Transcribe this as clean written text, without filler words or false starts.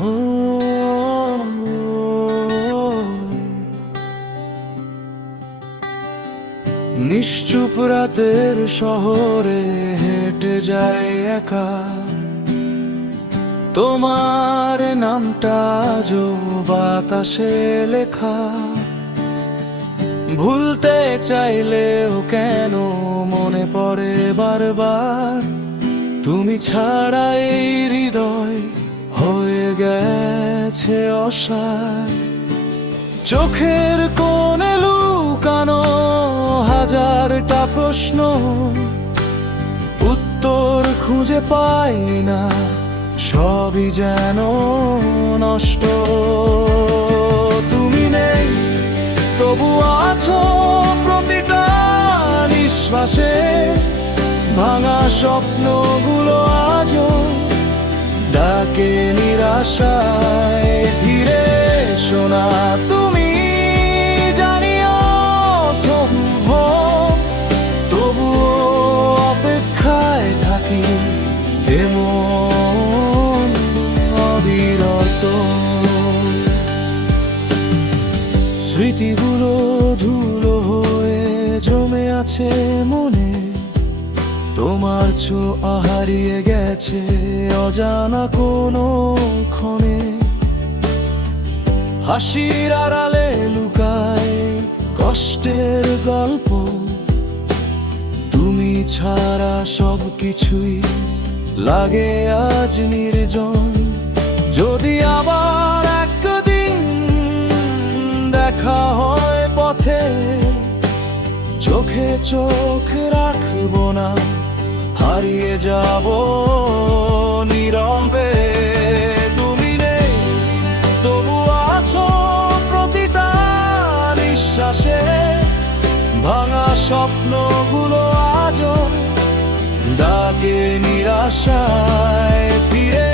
ও নিশ্চুপ রাতের শহরে হেঁটে যাই একা, তোমার নামটা আজও বাতাসে লেখা। ভুলতে চাইলেও কেন মনে পড়ে বারবার, তুমি ছাড়া এই হৃদয় হয়ে গেছে অসার। চোখের কোণে লুকানো হাজারটা প্রশ্ন, উত্তর খুঁজে পাই না, সবই যেন নষ্ট। তুমি নেই তবু আছো প্রতিটা নিঃশ্বাসে, ভাঙা স্বপ্নগুলো আজও ডাকে নিরাশায়। ফিরে শোনা তুমি জানিও সম্ভব, তবুও অপেক্ষায় থাকি এমন অবিরত। স্মৃতিগুলো ধুলো হয়ে জমে আছে মনে, তোমার ছোঁয়া হারিয়ে গেছে অজানা কোনো ক্ষণে। হাসির আড়ালে লুকায় কষ্টের গল্প, তুমি ছাড়া সব কিছুই লাগে আজ নির্জন। যদি আবার একদিন দেখা হয় পথে, চোখে চোখ রাখবো না, হারিয়ে যাব নীরবে। তুমি নেই তবু আছো প্রতিটা নিঃশ্বাসে, ভাঙা স্বপ্নগুলো আজও ডাকে নিরাশায়। ফিরে